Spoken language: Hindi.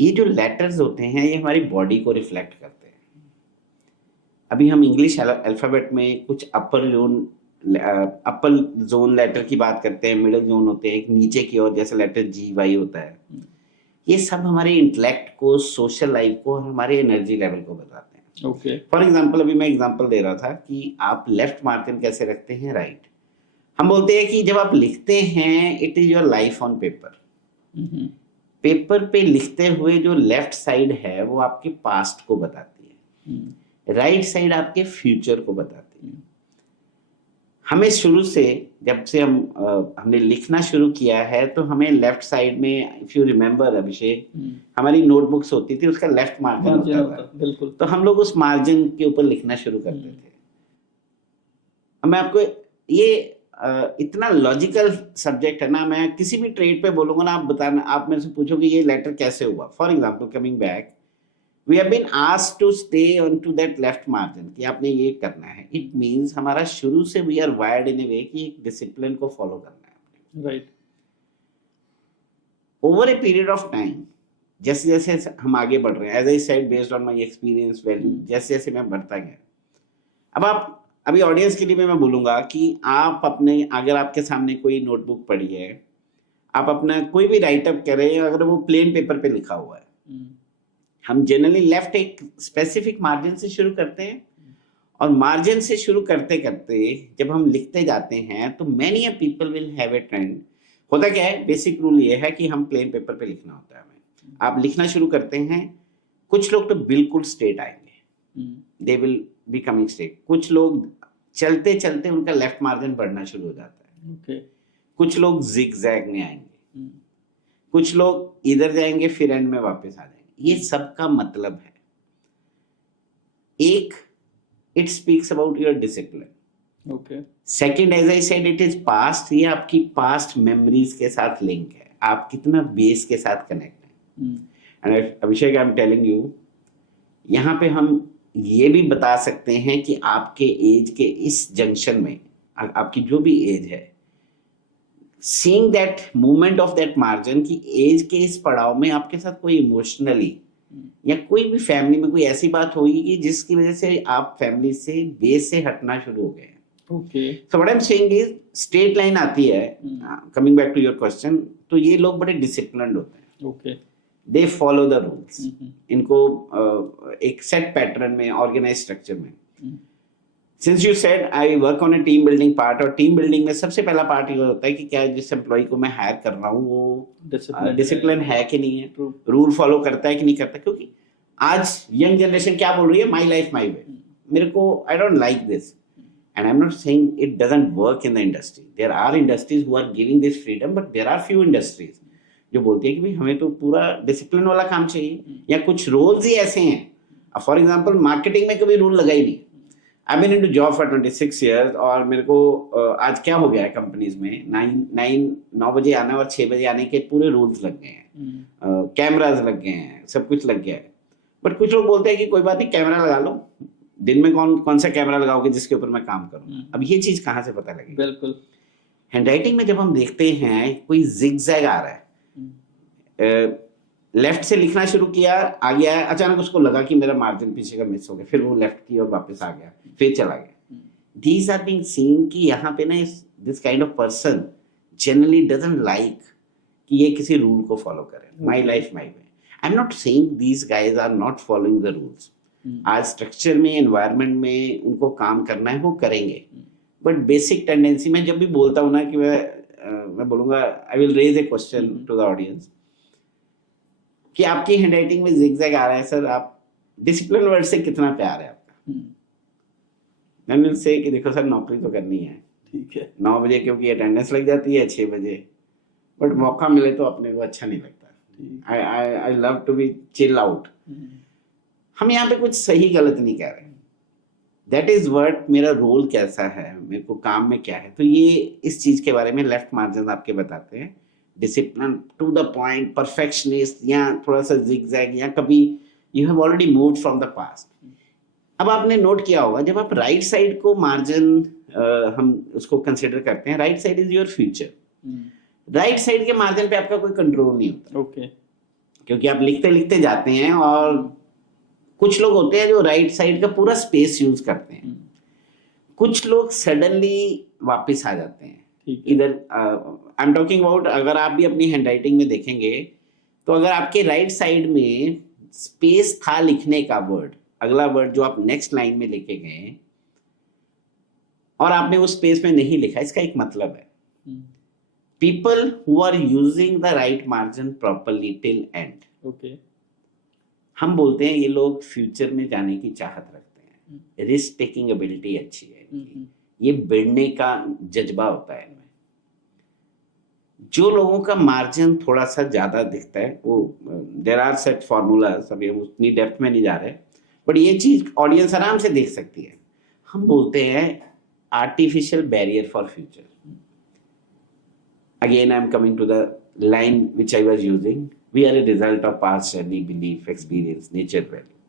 ये जो लेटर्स होते हैं ये हमारी बॉडी को रिफ्लेक्ट करते हैं। अभी हम इंग्लिश अल्फाबेट में कुछ अपर जोन लेटर की बात करते हैं, मिडिल जोन होते हैं, एक नीचे की ओर जैसे लेटर जी वाई होता है। ये सब हमारे इंटेलेक्ट को, सोशल लाइफ को और हमारे एनर्जी लेवल को बताते हैं। ओके। फॉर एग्जांपल अभी मैं एग्जांपल दे रहा था कि आप लेफ्ट मार्जिन कैसे रखते हैं, राइट। हम बोलते हैं कि जब आप लिखते हैं it is your life on paper. Paper पे लिखते हुए जो लेफ्ट साइड है वो आपके पास्ट को बताती है, राइट साइड आपके फ्यूचर को बताती है। हमें शुरू से जब से हमने लिखना शुरू किया है तो हमें लेफ्ट साइड में, इफ यू रिमेम्बर अभिषेक, हमारी नोटबुक्स होती थी, उसका लेफ्ट मार्जिन होता था। बिल्कुल। तो हम लोग उस मार्जिन के ऊपर लिखना शुरू करते थे। अब मैं आपको ये इतना लॉजिकल सब्जेक्ट है ना, मैं किसी भी ट्रेड पे बोलूंगा ना, आप बताना, आप मेरे से पूछोगे ये लेटर कैसे हुआ। For example coming back, we have been asked to stay on to that left margin कि आपने ये करना है। इट मींस हमारा शुरू से we are wired in a way कि एक डिसिप्लिन को फॉलो करना है। Right. Over a period of time, जैसे जैसे हम आगे बढ़ रहे हैं, as I said based on my experience value, जैसे जैसे मैं बढ़ता गया, अब आप अभी ऑडियंस के लिए भी मैं बोलूंगा कि आप अपने, अगर आपके सामने कोई नोटबुक पड़ी है, आप अपना कोई भी राइटअप करें, अगर वो प्लेन पेपर पे लिखा हुआ है, हम जनरली लेफ्ट एक स्पेसिफिक मार्जिन से शुरू करते हैं, और मार्जिन से शुरू करते करते जब हम लिखते जाते हैं तो many people will have a trend. होता क्या है, बेसिक रूल ये है कि हम प्लेन पेपर पे लिखना होता है हमें। आप लिखना शुरू करते हैं, कुछ लोग तो बिल्कुल स्ट्रेट आएंगे, they will be coming straight. कुछ लोग चलते चलते उनका लेफ्ट मार्जिन बढ़ना शुरू हो जाता है। okay. कुछ लोग जिग जैग में आएंगे, कुछ लोग इधर जाएंगे फिर एंड में वापस आ जाएंगे। ये सब का मतलब है, एक, it speaks about your discipline. Okay. Second, as I said, it is past. ये आपकी पास्ट मेमोरीज के साथ लिंक है, आप कितना बेस के साथ कनेक्ट है। And Abhishek, I am telling you, यहाँ पे हम ये भी बता सकते हैं कि आपके एज के इस जंक्शन में, आपकी जो भी एज है, seeing that movement of that margin, की एज के इस पड़ाव में आपके साथ कोई इमोशनली या कोई भी फैमिली में कोई ऐसी बात होगी कि जिसकी वजह से आप फैमिली से, बेस से हटना शुरू हो गए। Okay. So what I am saying is, straight line आती है, coming back to your question, तो ये लोग बड़े डिसिप्लिन्ड होते हैं। Okay. They follow the rules. इनको एक सेट पैटर्न में, ऑर्गेनाइज स्ट्रक्चर में। Since you said I work on a team building part, और टीम बिल्डिंग में सबसे पहला पार्ट ये होता है कि क्या जिस एम्प्लॉय को मैं हायर कर रहा हूँ वो डिसिप्लिन है कि नहीं है, रूल फॉलो करता है कि नहीं करता। क्योंकि आज यंग जनरेशन क्या बोल रही है, माई लाइफ माई वे, मेरे को, I don't like this. And I am not saying it doesn't work in the industry, there are industries who are giving this freedom, but there are few industries जो बोलती है कि भाई हमें तो पूरा डिसिप्लिन वाला काम चाहिए, या कुछ रोल्स ही ऐसे हैं। फॉर एग्जांपल मार्केटिंग में कभी रूल लगा ही नहीं। I been into job for 26 years, और मेरे को आज क्या हो गया है कंपनीज में, 9 बजे आना और 6 बजे आने के पूरे रूल्स लग गए हैं, कैमराज लग गए हैं, सब कुछ लग गया है। बट कुछ लोग बोलते हैं कि कोई बात नहीं, कैमरा लगा लो, दिन में कौन सा कैमरा लगाओगे जिसके ऊपर मैं काम करूँ। अब ये चीज कहाँ से पता लगेगी? बिल्कुल। हैंडराइटिंग में जब हम देखते हैं कोई जिगजैग आ रहा है, लेफ्ट से लिखना शुरू किया, आ गया है, अचानक उसको लगा कि मेरा मार्जिन पीछे का मिस हो गया, फिर वो लेफ्ट की और वापस आ गया, फिर चला गया। दीज आर बीइंग सीन कि यहाँ पे ना this kind of person generally doesn't like कि ये किसी रूल को फॉलो करे। My life my way. I am not saying these guys are not following the rules. आज स्ट्रक्चर में, एनवायरमेंट में उनको काम करना है, वो करेंगे। बट बेसिक टेंडेंसी में जब भी बोलता हूँ ना कि मैं बोलूंगा, I will raise a question to the audience कि आपकी हैंडराइटिंग में जिगजैग आ रहा है सर, आप डिसिप्लिन वर्ड से कितना प्यार है आपका? मैं विल से कि देखो सर, नौकरी तो करनी है, ठीक है, 9 बजे क्योंकि अटेंडेंस लग जाती है 6 बजे, बट मौका मिले तो अपने को अच्छा नहीं लगता। I love to be chill out. हम यहाँ पे कुछ सही गलत नहीं कह रहे, दैट इज वर्ट, मेरा रोल कैसा है, मेरे को काम में क्या है। तो ये इस चीज के बारे में लेफ्ट मार्जिन आपके बताते हैं, discipline to the point, perfectionist, या थोड़ा सा जिगजैग, या कभी you have already moved from the past. अब आपने नोट किया होगा, जब आप राइट साइड को मार्जिन हम उसको कंसिडर करते हैं, right side is your future. Right side के मार्जिन पे आपका कोई कंट्रोल नहीं होता। ओके। क्योंकि आप लिखते लिखते जाते हैं और कुछ लोग होते हैं जो राइट साइड का पूरा स्पेस यूज करते हैं, कुछ लोग सडनली वापस आ जाते हैं इधर। आई एम टॉकिंग अबाउट, अगर आप भी अपनी हैंडराइटिंग में देखेंगे तो अगर आपके राइट साइड में स्पेस था लिखने का वर्ड, अगला वर्ड जो आप नेक्स्ट लाइन में लेके गए और आपने उस स्पेस में नहीं लिखा, इसका एक मतलब है people who are using the right margin properly till end, okay, हम बोलते हैं ये लोग फ्यूचर में जाने की चाहत रखते हैं, रिस्क टेकिंग एबिलिटी अच्छी है इनकी, ये बढ़ने का जज्बा होता है इनमें। जो लोगों का मार्जिन थोड़ा सा ज्यादा दिखता है वो देयर आर सेट फॉर्मूलाज, अभी हम उतनी डेप्थ में नहीं जा रहे, बट ये चीज ऑडियंस आराम से देख सकती है। हम बोलते हैं artificial barrier for future. Again I am coming to the line which I was using. We are a result of past journey, belief, experience, nature value.